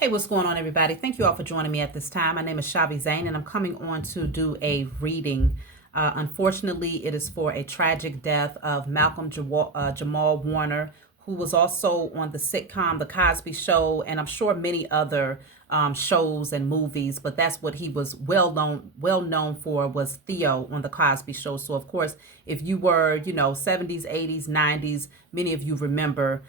Hey, what's going on, everybody? Thank you all for joining me at this time. My name is Shavi Zane, and I'm coming on to do a reading. Unfortunately, it is for a tragic death of Malcolm Jamal Warner, who was also on the sitcom The Cosby Show, and I'm sure many other shows and movies. But that's what he was well known for, was Theo on The Cosby Show. So, of course, if you were, 70s, 80s, 90s, many of you remember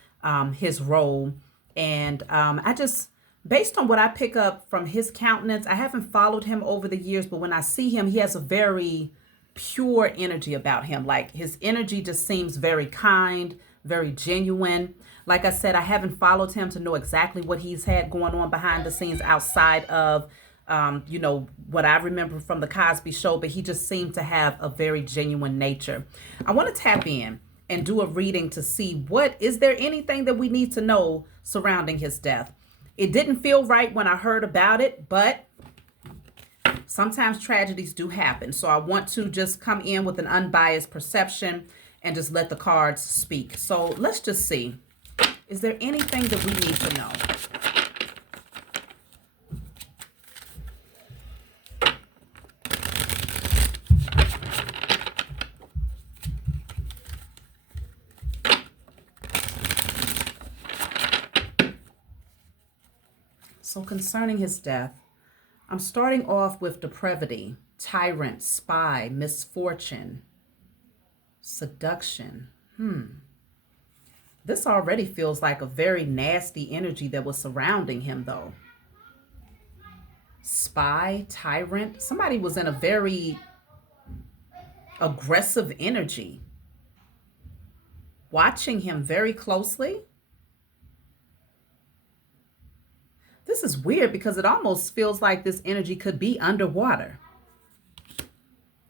his role. And I just, based on what I pick up from his countenance, I haven't followed him over the years, but when I see him, he has a very pure energy about him. Like, his energy just seems very kind, very genuine. Like I said, I haven't followed him to know exactly what he's had going on behind the scenes outside of, what I remember from the Cosby Show, but he just seemed to have a very genuine nature. I want to tap in and do a reading to see, what is there anything that we need to know surrounding his death. It didn't feel right when I heard about it, but sometimes tragedies do happen. So I want to just come in with an unbiased perception and just let the cards speak. So let's just see. Is there anything that we need to know? So concerning his death, I'm starting off with depravity, tyrant, spy, misfortune, seduction. This already feels like a very nasty energy that was surrounding him, though. Spy, tyrant, somebody was in a very aggressive energy, watching him very closely. This is weird because it almost feels like this energy could be underwater.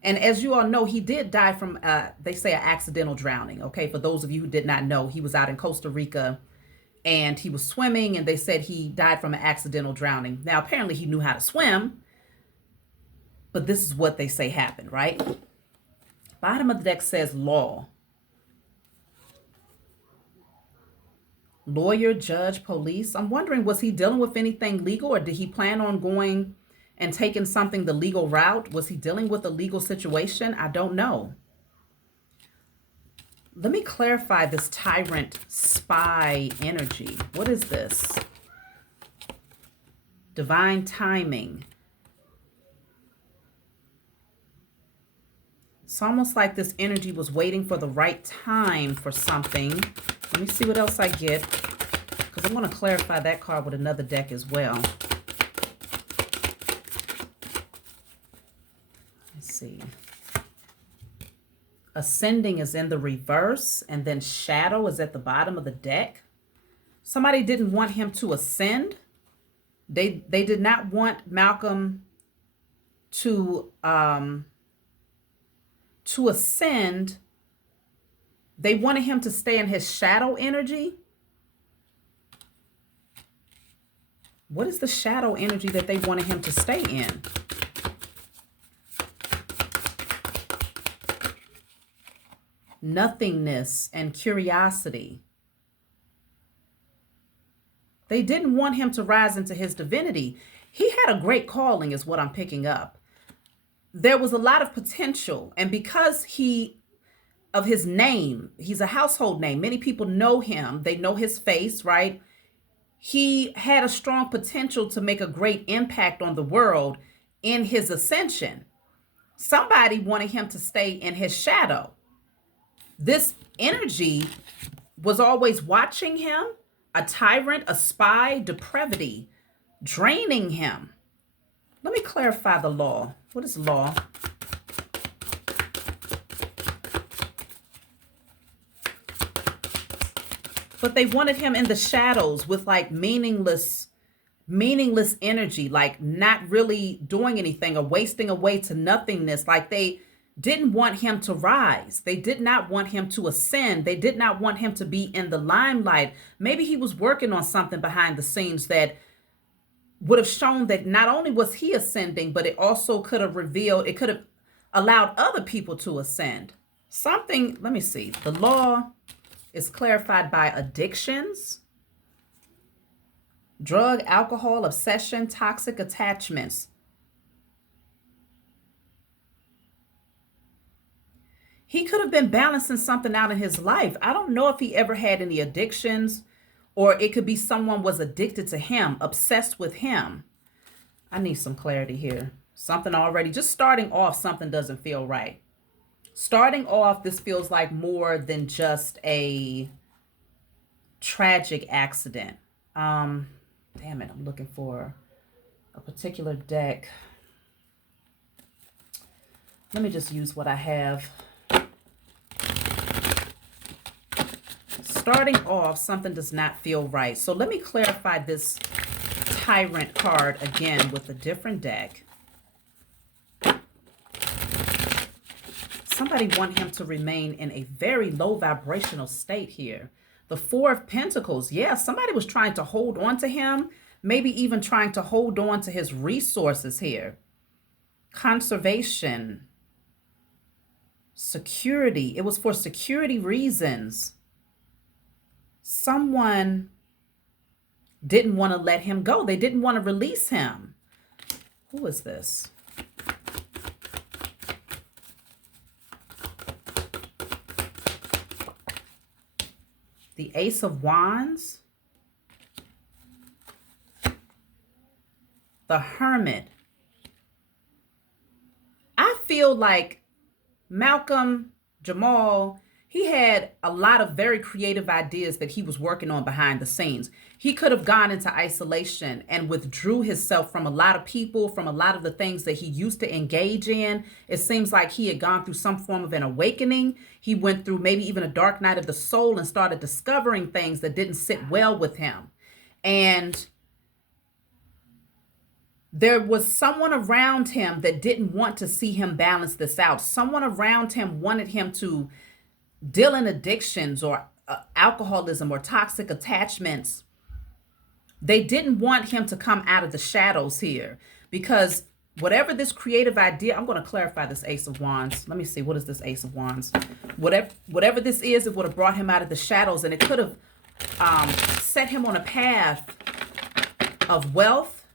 And as you all know, he did die from, they say, an accidental drowning. Okay, for those of you who did not know, he was out in Costa Rica and he was swimming, and they said he died from an accidental drowning. Now, apparently he knew how to swim, but this is what they say happened, right? Bottom of the deck says law. Lawyer, judge, police. I'm wondering, was he dealing with anything legal, or did he plan on going and taking something the legal route? Was he dealing with a legal situation? I don't know. Let me clarify this tyrant spy energy. What is this? Divine timing. It's almost like this energy was waiting for the right time for something. Let me see what else I get, because I'm going to clarify that card with another deck as well. Let's see. Ascending is in the reverse, and then shadow is at the bottom of the deck. Somebody didn't want him to ascend. They did not want Malcolm to ascend. They wanted him to stay in his shadow energy. What is the shadow energy that they wanted him to stay in? Nothingness and curiosity. They didn't want him to rise into his divinity. He had a great calling, is what I'm picking up. There was a lot of potential, and because of his name, he's a household name. Many people know him. They know his face, right? He had a strong potential to make a great impact on the world in his ascension. Somebody wanted him to stay in his shadow. This energy was always watching him, a tyrant, a spy, depravity, draining him. Let me clarify the law. What is law? But they wanted him in the shadows with like meaningless energy, like not really doing anything or wasting away to nothingness. Like, they didn't want him to rise. They did not want him to ascend. They did not want him to be in the limelight. Maybe he was working on something behind the scenes that would have shown that not only was he ascending, but it also could have allowed other people to ascend. Something, let me see. The law is clarified by addictions, Drug, alcohol, obsession, toxic attachments. He could have been balancing something out in his life. I don't know if he ever had any addictions, or it could be someone was addicted to him, obsessed with him. I need some clarity here. Something already, just starting off, something doesn't feel right. Starting off, this feels like more than just a tragic accident. Damn it, I'm looking for a particular deck. Let me just use what I have. Starting off, something does not feel right. So let me clarify this tyrant card again with a different deck. Somebody want him to remain in a very low vibrational state here. The Four of Pentacles. Yeah, somebody was trying to hold on to him, maybe even trying to hold on to his resources here. Conservation. Security. It was for security reasons. Someone didn't want to let him go. They didn't want to release him. Who is this? The Ace of Wands. The Hermit. I feel like Malcom, Jamal, he had a lot of very creative ideas that he was working on behind the scenes. He could have gone into isolation and withdrew himself from a lot of people, from a lot of the things that he used to engage in. It seems like he had gone through some form of an awakening. He went through maybe even a dark night of the soul and started discovering things that didn't sit well with him. And there was someone around him that didn't want to see him balance this out. Someone around him wanted him to deal in addictions or alcoholism or toxic attachments. They didn't want him to come out of the shadows here, because whatever this creative idea, I'm going to clarify this Ace of Wands. Let me see. What is this Ace of Wands? Whatever this is, it would have brought him out of the shadows, and it could have set him on a path of wealth.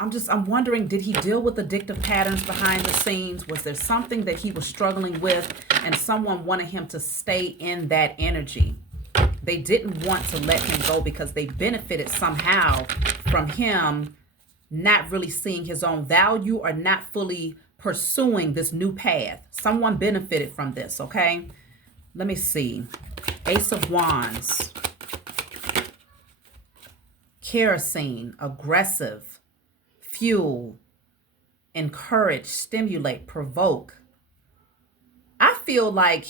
I'm wondering, did he deal with addictive patterns behind the scenes? Was there something that he was struggling with and someone wanted him to stay in that energy? They didn't want to let him go because they benefited somehow from him not really seeing his own value or not fully pursuing this new path. Someone benefited from this, okay? Let me see. Ace of Wands. Kerosene, aggressive. Fuel, encourage, stimulate, provoke. I feel like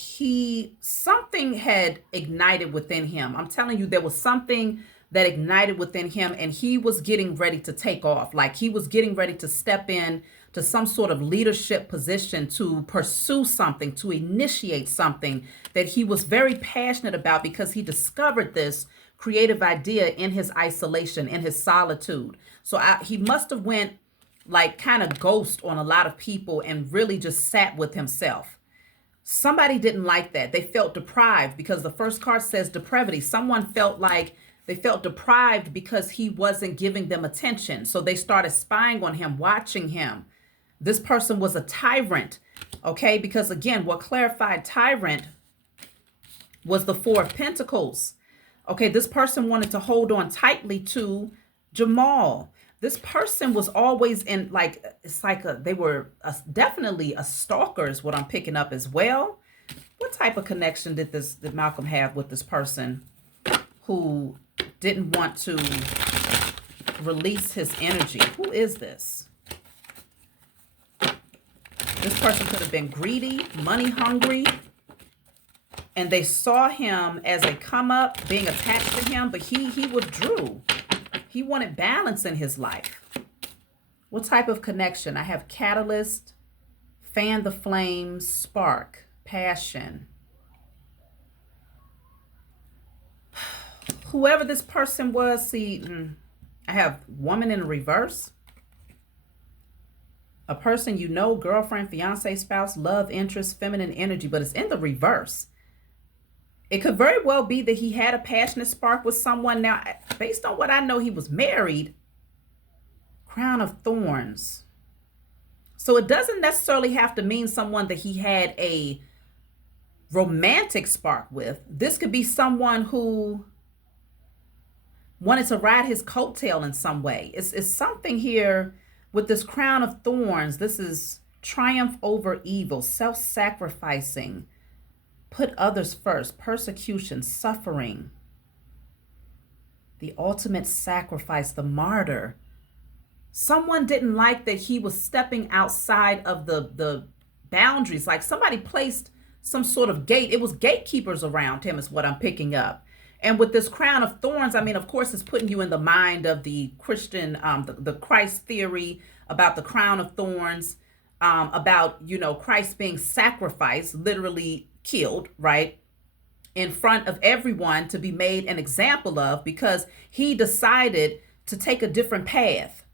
something had ignited within him. I'm telling you, there was something that ignited within him, and he was getting ready to take off. Like he was getting ready to step in to some sort of leadership position, to pursue something, to initiate something that he was very passionate about, because he discovered this creative idea in his isolation, in his solitude. So he must have went like kind of ghost on a lot of people and really just sat with himself. Somebody didn't like that. They felt deprived, because the first card says depravity. Someone felt like they felt deprived because he wasn't giving them attention. So they started spying on him, watching him. This person was a tyrant, okay? Because again, what clarified tyrant was the Four of Pentacles. Okay, this person wanted to hold on tightly to Jamal. This person was always in, like, it's like they were definitely a stalker is what I'm picking up as well. What type of connection did Malcom have with this person who didn't want to release his energy? Who is this? This person could have been greedy, money hungry, and they saw him as a come up, being attached to him, but he withdrew. He wanted balance in his life. What type of connection? I have catalyst, fan the flames, spark, passion. Whoever this person was, see, I have woman in reverse. A person you know, girlfriend, fiance, spouse, love interest, feminine energy, but it's in the reverse. It could very well be that he had a passionate spark with someone. Now, based on what I know, he was married. Crown of Thorns. So it doesn't necessarily have to mean someone that he had a romantic spark with. This could be someone who wanted to ride his coattail in some way. It's something here with this Crown of Thorns. This is triumph over evil, self-sacrificing, put others first, persecution, suffering, the ultimate sacrifice, the martyr. Someone didn't like that he was stepping outside of the boundaries. Like somebody placed some sort of gate. It was gatekeepers around him is what I'm picking up. And with this Crown of Thorns, I mean, of course, it's putting you in the mind of the Christian, the Christ theory about the Crown of Thorns, about, you know, Christ being sacrificed, literally killed, right, in front of everyone to be made an example of because he decided to take a different path.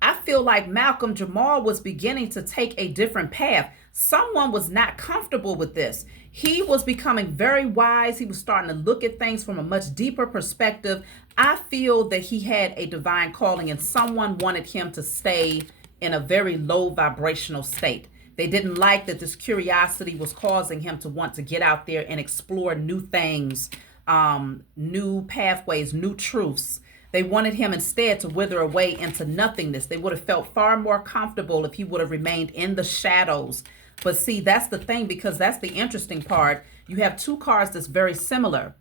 I feel like Malcom Jamal was beginning to take a different path. Someone was not comfortable with this. He was becoming very wise. He was starting to look at things from a much deeper perspective. I feel that he had a divine calling and someone wanted him to stay in a very low vibrational state. They didn't like that this curiosity was causing him to want to get out there and explore new things, new pathways, new truths. They wanted him instead to wither away into nothingness. They would have felt far more comfortable if he would have remained in the shadows. But see, that's the thing, because that's the interesting part. You have two cards that's very similar,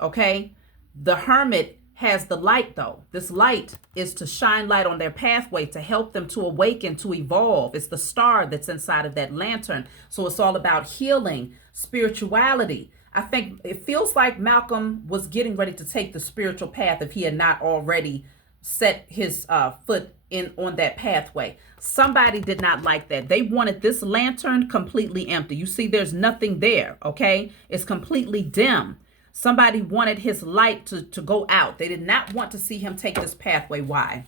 okay? The Hermit has the light, though. This light is to shine light on their pathway, to help them to awaken, to evolve. It's the star that's inside of that lantern. So it's all about healing, spirituality. I think it feels like Malcom was getting ready to take the spiritual path if he had not already set his foot in on that pathway. Somebody did not like that. They wanted this lantern completely empty. You see, there's nothing there, okay? It's completely dim. Somebody wanted his light to go out. They did not want to see him take this pathway. Why?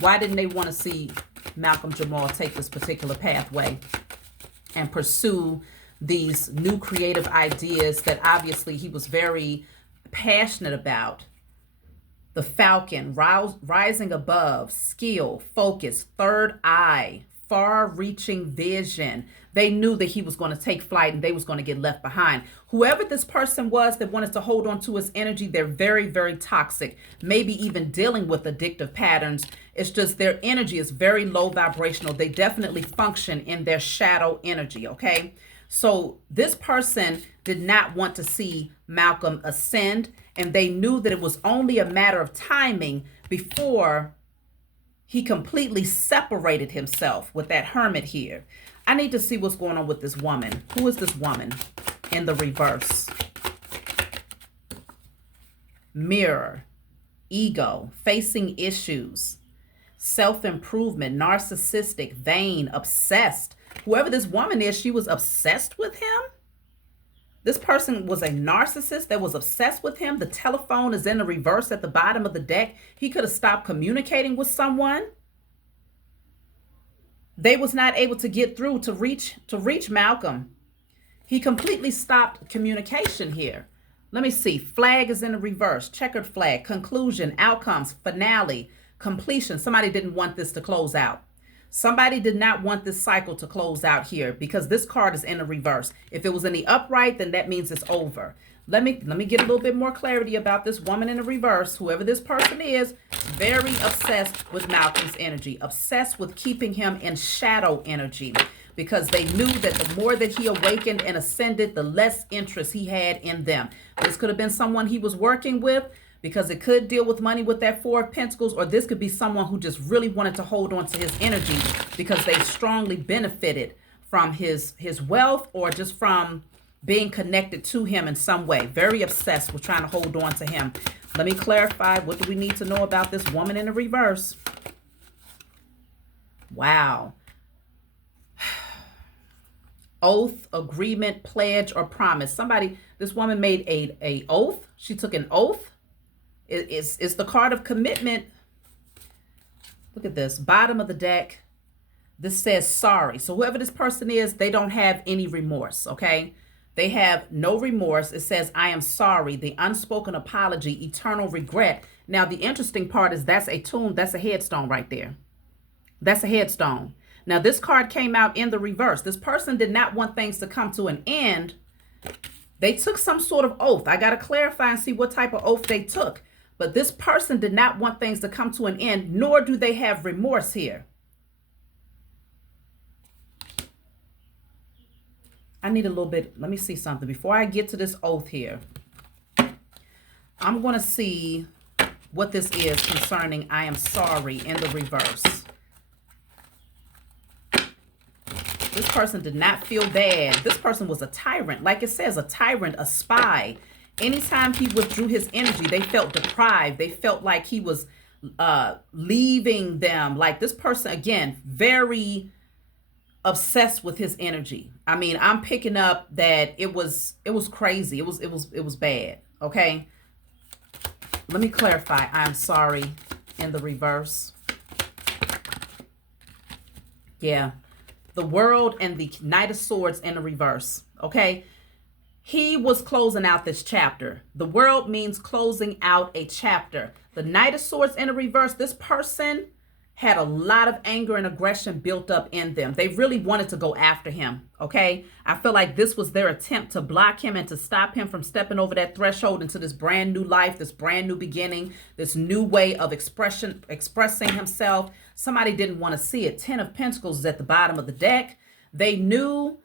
Why didn't they want to see Malcom Jamal take this particular pathway and pursue these new creative ideas that obviously he was very passionate about? The Falcon, rising above, skill, focus, third eye, far-reaching vision. They knew that he was going to take flight and they was going to get left behind. Whoever this person was that wanted to hold on to his energy, they're very, very toxic, maybe even dealing with addictive patterns. It's just their energy is very low vibrational. They definitely function in their shadow energy, okay? So this person did not want to see Malcom ascend, and they knew that it was only a matter of timing before he completely separated himself with that Hermit here. I need to see what's going on with this woman. Who is this woman in the reverse? Mirror, ego, facing issues, self-improvement, narcissistic, vain, obsessed. Whoever this woman is, she was obsessed with him. This person was a narcissist that was obsessed with him. The telephone is in the reverse at the bottom of the deck. He could have stopped communicating with someone. They was not able to get through to reach Malcom. He completely stopped communication here. Let me see. Flag is in the reverse. Checkered flag. Conclusion, outcomes, finale, completion. Somebody didn't want this to close out. Somebody did not want this cycle to close out here because this card is in the reverse. If it was in the upright, then that means it's over. Let me get a little bit more clarity about this woman in the reverse. Whoever this person is, very obsessed with Malcom's energy, obsessed with keeping him in shadow energy, because they knew that the more that he awakened and ascended, the less interest he had in them. This could have been someone he was working with, because it could deal with money with that Four of Pentacles, or this could be someone who just really wanted to hold on to his energy because they strongly benefited from his wealth, or just from being connected to him in some way. Very obsessed with trying to hold on to him. Let me clarify. What do we need to know about this woman in the reverse? Wow. Oath, agreement, pledge, or promise. This woman made a oath. She took an oath. It's the card of commitment. Look at this. Bottom of the deck. This says sorry. So whoever this person is, they don't have any remorse, okay? They have no remorse. It says, I am sorry, the unspoken apology, eternal regret. Now, the interesting part is that's a tomb. That's a headstone right there. That's a headstone. Now, this card came out in the reverse. This person did not want things to come to an end. They took some sort of oath. I got to clarify and see what type of oath they took. But this person did not want things to come to an end, nor do they have remorse here. I need a little bit. Let me see something. Before I get to this oath here, I'm going to see what this is concerning I am sorry in the reverse. This person did not feel bad. This person was a tyrant. Like it says, a tyrant, a spy. Anytime he withdrew his energy, they felt deprived. They felt like he was leaving them. Like this person, again, very obsessed with his energy. I mean, I'm picking up that it was crazy. It was bad. Okay. Let me clarify. I'm sorry in the reverse. Yeah. The World and the Knight of Swords in the reverse. Okay. He was closing out this chapter. The World means closing out a chapter. The Knight of Swords in the reverse. This person had a lot of anger and aggression built up in them. They really wanted to go after him, okay? I feel like this was their attempt to block him and to stop him from stepping over that threshold into this brand new life, this brand new beginning, this new way of expressing himself. Somebody didn't want to see it. 10 of Pentacles is at the bottom of the deck. They knew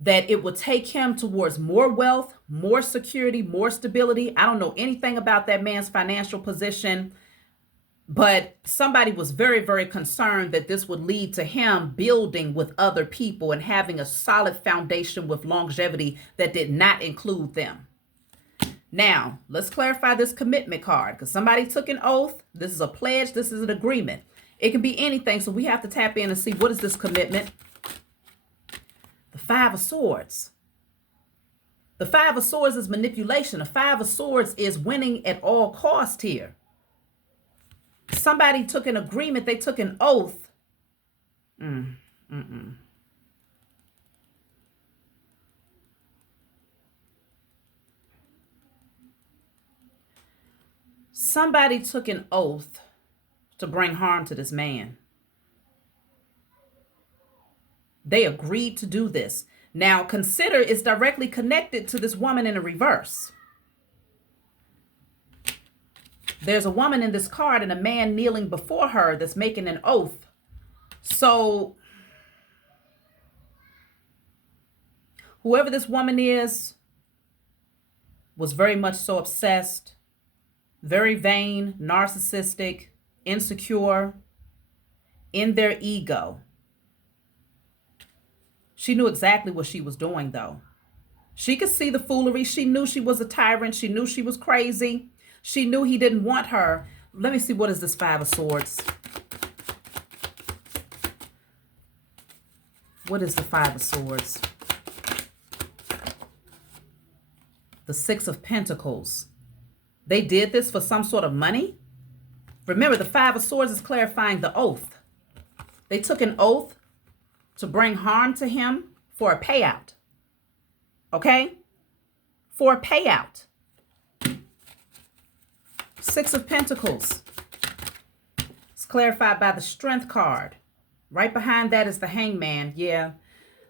that it would take him towards more wealth, more security, more stability. I don't know anything about that man's financial position, but somebody was very, very concerned that this would lead to him building with other people and having a solid foundation with longevity that did not include them. Now, let's clarify this commitment card because somebody took an oath. This is a pledge. This is an agreement. It can be anything, so we have to tap in and see what is this commitment. The Five of Swords. The Five of Swords is manipulation. The Five of Swords is winning at all cost here. Somebody took an agreement. They took an oath. Somebody took an oath to bring harm to this man. They agreed to do this. Now, consider it's directly connected to this woman in the reverse. There's a woman in this card and a man kneeling before her that's making an oath. So, whoever this woman is was very much so obsessed, very vain, narcissistic, insecure, in their ego. She knew exactly what she was doing, though. She could see the foolery. She knew she was a tyrant. She knew she was crazy. She knew he didn't want her. Let me see, what is this Five of Swords? What is the Five of Swords? The Six of Pentacles. They did this for some sort of money. Remember, the Five of Swords is clarifying the oath. They took an oath to bring harm to him for a payout. Okay? For a payout. Six of Pentacles. It's clarified by the Strength card. Right behind that is the Hangman. Yeah.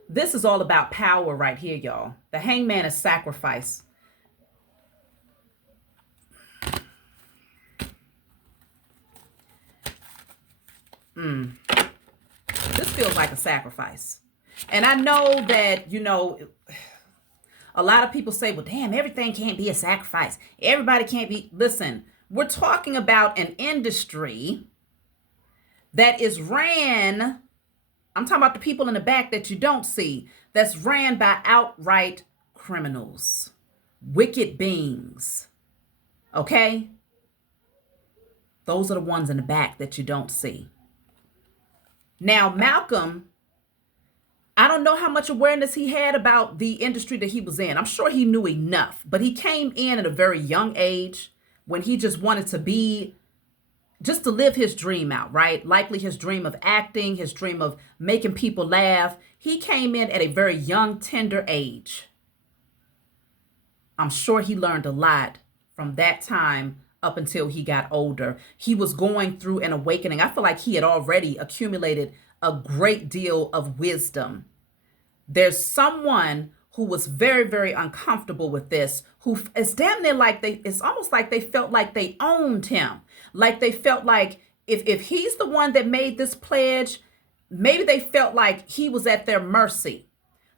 This is all about power right here, y'all. The Hangman is sacrifice. This feels like a sacrifice. And I know that, you know, a lot of people say, well, damn, everything can't be a sacrifice. Everybody can't be. Listen, we're talking about an industry that is ran. I'm talking about the people in the back that you don't see. That's ran by outright criminals, wicked beings. Okay? Those are the ones in the back that you don't see. Now, Malcom, I don't know how much awareness he had about the industry that he was in. I'm sure he knew enough, but he came in at a very young age when he just wanted to be, just to live his dream out, right? Likely his dream of acting, his dream of making people laugh. He came in at a very young, tender age. I'm sure he learned a lot from that time up until he got older. He was going through an awakening. I feel like he had already accumulated a great deal of wisdom. There's someone who was very, very uncomfortable with this, who it's damn near like it's almost like they felt like they owned him. Like they felt like if he's the one that made this pledge, maybe they felt like he was at their mercy.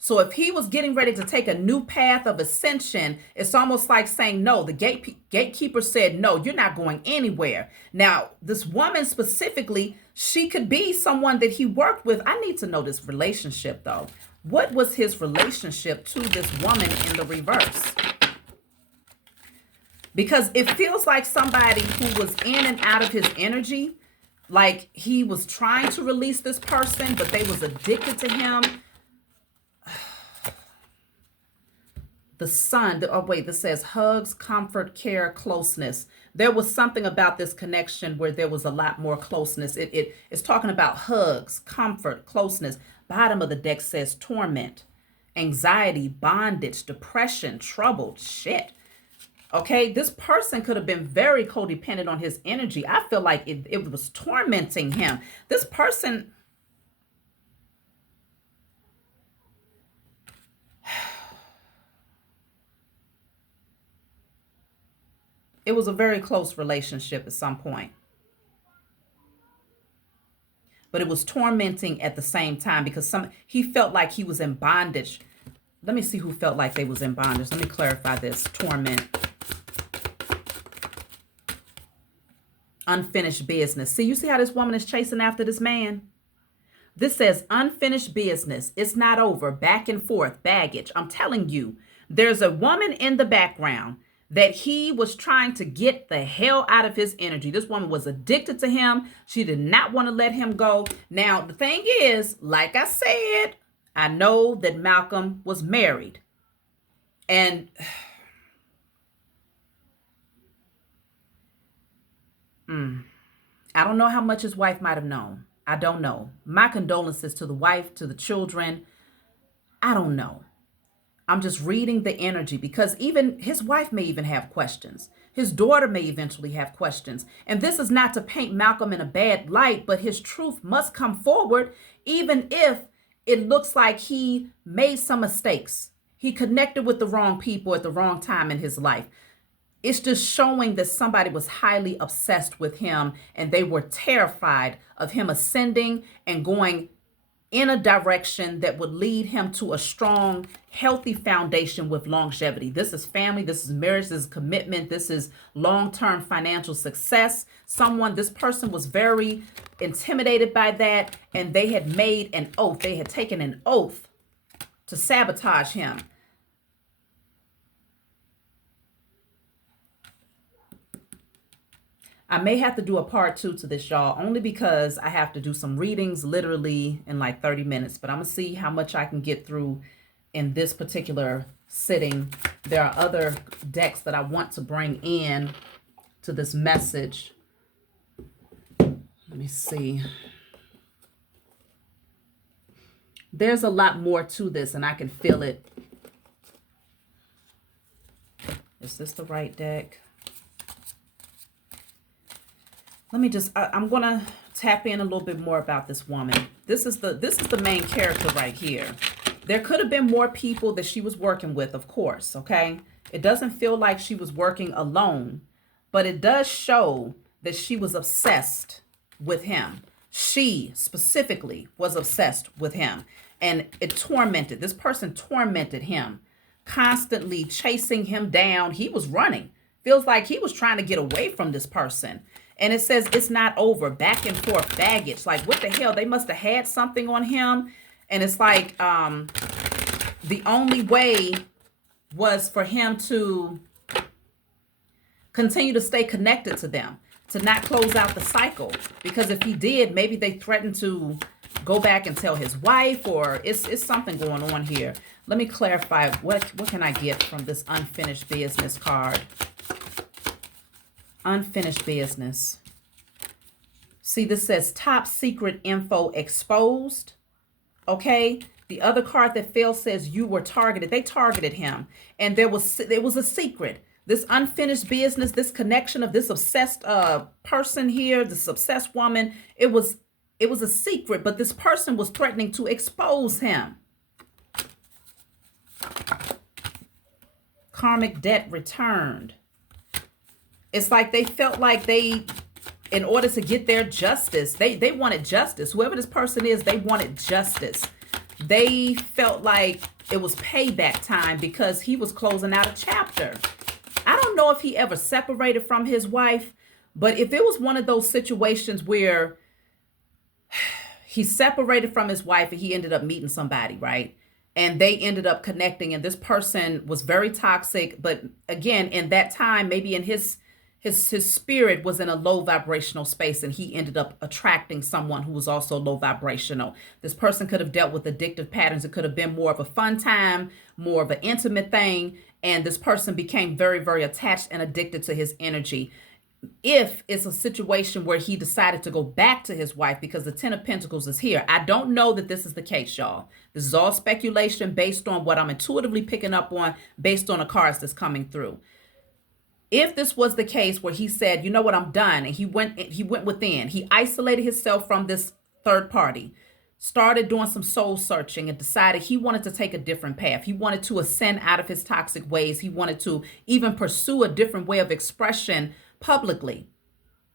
So if he was getting ready to take a new path of ascension, it's almost like saying, no, the gatekeeper said, no, you're not going anywhere. Now, this woman specifically, she could be someone that he worked with. I need to know this relationship, though. What was his relationship to this woman in the reverse? Because it feels like somebody who was in and out of his energy, like he was trying to release this person, but they was addicted to him. The sun, oh wait, this says hugs, comfort, care, closeness. There was something about this connection where there was a lot more closeness. It's talking about hugs, comfort, closeness. Bottom of the deck says torment, anxiety, bondage, depression, troubled, shit. Okay, this person could have been very codependent on his energy. I feel like it was tormenting him. This person... It was a very close relationship at some point. But it was tormenting at the same time because he felt like he was in bondage. Let me see who felt like they was in bondage. Let me clarify this. Torment. Unfinished business. See, you see how this woman is chasing after this man? This says unfinished business. It's not over. Back and forth. Baggage. I'm telling you, there's a woman in the background that he was trying to get the hell out of his energy. This woman was addicted to him. She did not want to let him go. Now, the thing is, like I said, I know that Malcom was married. And I don't know how much his wife might have known. I don't know. My condolences to the wife, to the children. I don't know. I'm just reading the energy because even his wife may even have questions. His daughter may eventually have questions. And this is not to paint Malcom in a bad light, but his truth must come forward, even if it looks like he made some mistakes. He connected with the wrong people at the wrong time in his life. It's just showing that somebody was highly obsessed with him and they were terrified of him ascending and going in a direction that would lead him to a strong, healthy foundation with longevity. This is family, this is marriage, this is commitment, this is long-term financial success. This person was very intimidated by that, and they had made an oath. They had taken an oath to sabotage him. I may have to do a part 2 to this, y'all, only because I have to do some readings literally in like 30 minutes. But I'm going to see how much I can get through in this particular sitting. There are other decks that I want to bring in to this message. Let me see. There's a lot more to this, and I can feel it. Is this the right deck? Let me just, I'm going to tap in a little bit more about this woman. This is the main character right here. There could have been more people that she was working with, of course, okay? It doesn't feel like she was working alone, but it does show that she was obsessed with him. She specifically was obsessed with him, and this person tormented him, constantly chasing him down. He was running. Feels like he was trying to get away from this person. And it says it's not over. Back and forth, baggage. Like, what the hell? They must have had something on him. And it's like the only way was for him to continue to stay connected to them, to not close out the cycle. Because if he did, maybe they threatened to go back and tell his wife, or it's something going on here. Let me clarify. What can I get from this unfinished business card? Unfinished business. See, this says top secret info exposed. Okay. The other card that fell says you were targeted. They targeted him. And there was a secret. This unfinished business, this connection of this obsessed person here, this obsessed woman, it was a secret, but this person was threatening to expose him. Karmic debt returned. It's like they felt like in order to get their justice, they wanted justice. Whoever this person is, they wanted justice. They felt like it was payback time because he was closing out a chapter. I don't know if he ever separated from his wife, but if it was one of those situations where he separated from his wife and he ended up meeting somebody, right? And they ended up connecting, and this person was very toxic. But again, in that time, maybe in his spirit was in a low vibrational space, and he ended up attracting someone who was also low vibrational. This person could have dealt with addictive patterns. It could have been more of a fun time, more of an intimate thing. And this person became very, very attached and addicted to his energy. If it's a situation where he decided to go back to his wife, because the Ten of Pentacles is here. I don't know that this is the case, y'all. This is all speculation based on what I'm intuitively picking up on, based on the cards that's coming through. If this was the case where he said, you know what, I'm done, and he went within, he isolated himself from this third party, started doing some soul searching, and decided he wanted to take a different path. He wanted to ascend out of his toxic ways. He wanted to even pursue a different way of expression publicly,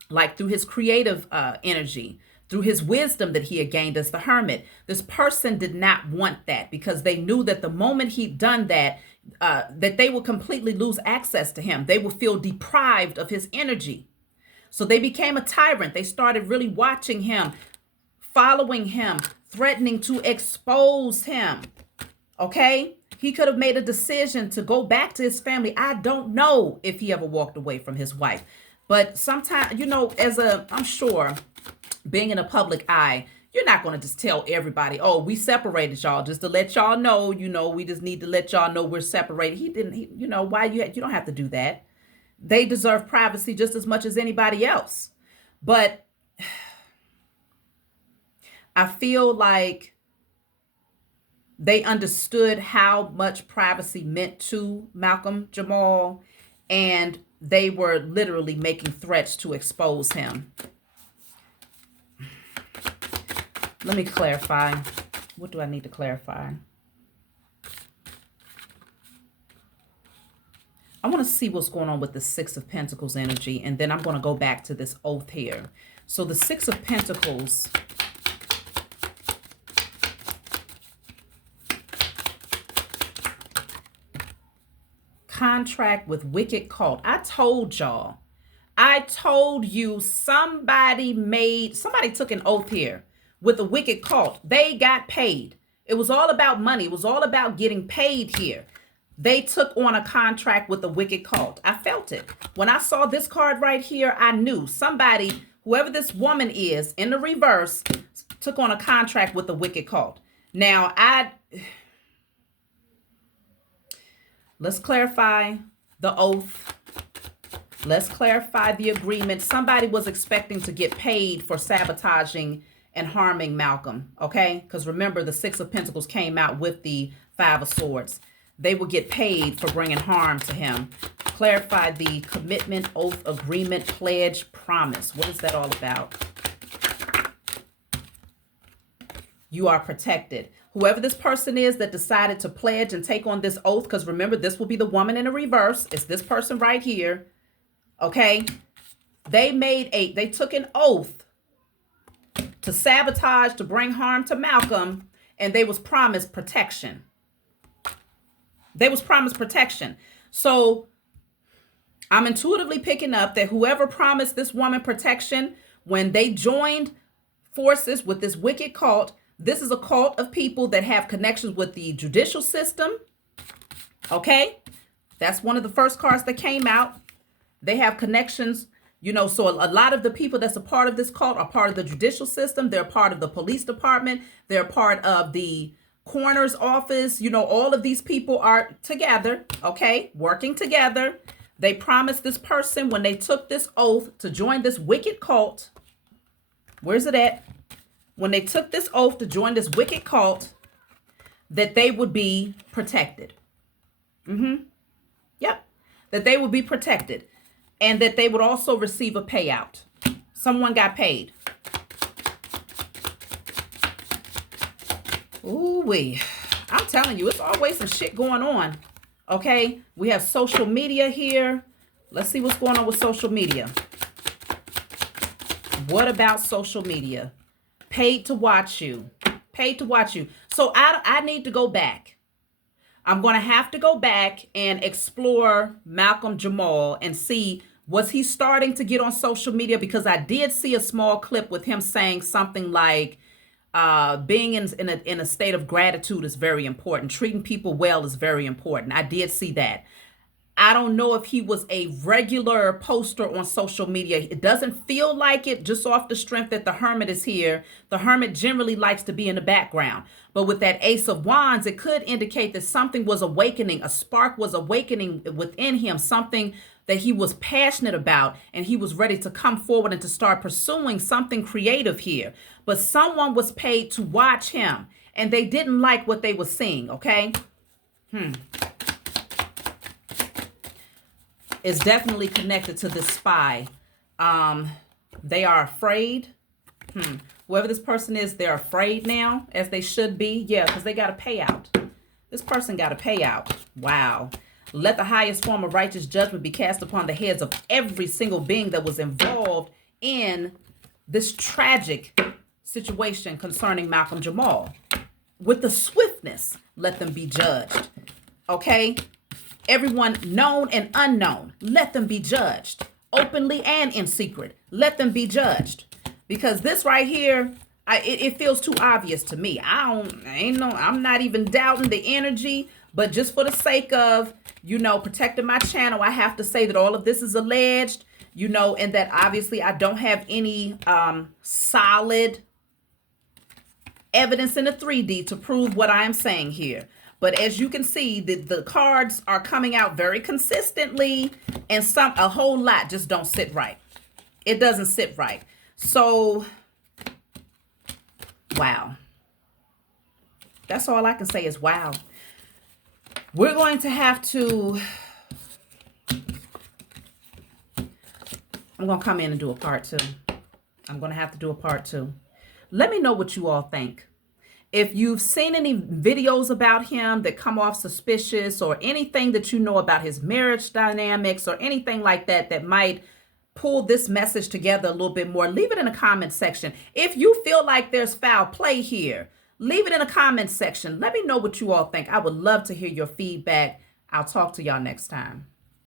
like through his creative energy, through his wisdom that he had gained as the hermit. This person did not want that, because they knew that the moment he'd done that, that they would completely lose access to him. They would feel deprived of his energy. So they became a tyrant. They started really watching him, following him, threatening to expose him. Okay? He could have made a decision to go back to his family. I don't know if he ever walked away from his wife. But sometimes, I'm sure, being in a public eye, you're not going to just tell everybody, oh, we separated, y'all, just to let y'all know, we just need to let y'all know we're separated. You don't have to do that. They deserve privacy just as much as anybody else. But I feel like they understood how much privacy meant to Malcom Jamal, and they were literally making threats to expose him. Let me clarify. What do I need to clarify? I want to see what's going on with the Six of Pentacles energy, and then I'm going to go back to this oath here. So the Six of Pentacles, contract with wicked cult. I told y'all. I told you somebody took an oath here with a wicked cult. They got paid. It was all about money. It was all about getting paid here. They took on a contract with a wicked cult. I felt it. When I saw this card right here, I knew somebody, whoever this woman is in the reverse, took on a contract with a wicked cult. Now, let's clarify the oath. Let's clarify the agreement. Somebody was expecting to get paid for sabotaging and harming Malcom, okay? Because remember, the Six of Pentacles came out with the Five of Swords. They will get paid for bringing harm to him. Clarify the commitment, oath, agreement, pledge, promise. What is that all about? You are protected. Whoever this person is that decided to pledge and take on this oath, because remember, this will be the woman in the reverse. It's this person right here, okay? They took an oath to sabotage, to bring harm to Malcom, and they was promised protection. They was promised protection. So I'm intuitively picking up that whoever promised this woman protection, when they joined forces with this wicked cult, this is a cult of people that have connections with the judicial system. Okay? That's one of the first cards that came out. They have connections. So a lot of the people that's a part of this cult are part of the judicial system. They're part of the police department. They're part of the coroner's office. All of these people are together, okay, working together. They promised this person when they took this oath to join this wicked cult. Where's it at? When they took this oath to join this wicked cult, that they would be protected. Yep. That they would be protected. And that they would also receive a payout. Someone got paid. Ooh-wee. I'm telling you, it's always some shit going on. Okay? We have social media here. Let's see what's going on with social media. What about social media? Paid to watch you. Paid to watch you. So I need to go back. I'm going to have to go back and explore Malcom Jamal and see, was he starting to get on social media? Because I did see a small clip with him saying something like, being in a state of gratitude is very important. Treating people well is very important. I did see that. I don't know if he was a regular poster on social media. It doesn't feel like it, just off the strength that the Hermit is here. The Hermit generally likes to be in the background. But with that Ace of Wands, it could indicate that something was awakening. A spark was awakening within him, something that he was passionate about, and he was ready to come forward and to start pursuing something creative here. But someone was paid to watch him, and they didn't like what they were seeing, okay? It's definitely connected to this spy. They are afraid. Whoever this person is, they're afraid now, as they should be. Yeah, because they got a payout. This person got a payout. Wow. Let the highest form of righteous judgment be cast upon the heads of every single being that was involved in this tragic situation concerning Malcom Jamal. With the swiftness, let them be judged. Okay? Everyone known and unknown, let them be judged. Openly and in secret, let them be judged. Because this right here, it feels too obvious to me. I'm not even doubting the energy, but just for the sake of, protecting my channel, I have to say that all of this is alleged, and that obviously I don't have any solid evidence in the 3D to prove what I am saying here. But as you can see, the cards are coming out very consistently, and a whole lot just don't sit right. It doesn't sit right. So, wow. That's all I can say is wow. We're going to have to, I'm going to come in and do a part 2. I'm going to have to do a part 2. Let me know what you all think. If you've seen any videos about him that come off suspicious, or anything that you know about his marriage dynamics, or anything like that that might pull this message together a little bit more, leave it in the comment section. If you feel like there's foul play here, leave it in the comment section. Let me know what you all think. I would love to hear your feedback. I'll talk to y'all next time.